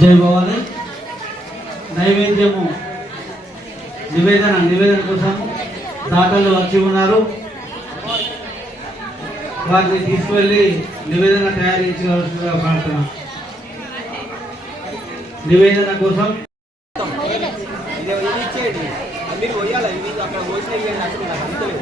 జై భవాని. నైవేద్యము నివేదన నివేదన కోసం దాతలు వచ్చి ఉన్నారు. వారిని తీసుకువెళ్ళి నివేదన తయారించవలసిందిగా ప్రార్థన. నివేదన కోసం మీరు పోయాలి ఇది అక్కడ పోసిన అంతలేదు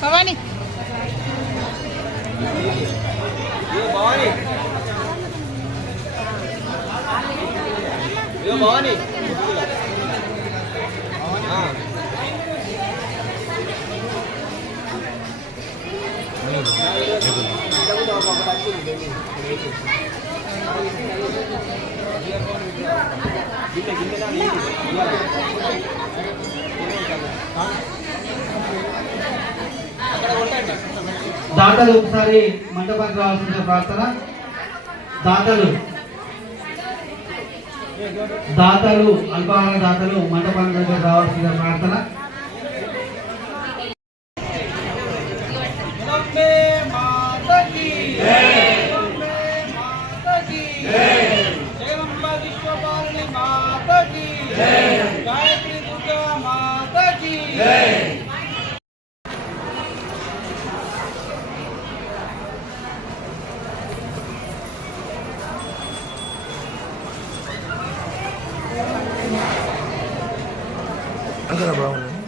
భవాని ఇదిగో భవాని ఇదిగో భవాని ఆ. గిన్నె గిన్నె దాతలు ఒకసారి మండపానికి రావాల్సిన ప్రార్థన. దాతలు. దాతలు అల్పాహార దాతలు మండపానికి రావాల్సిన ప్రార్థన. అందరూ బాగున్నాను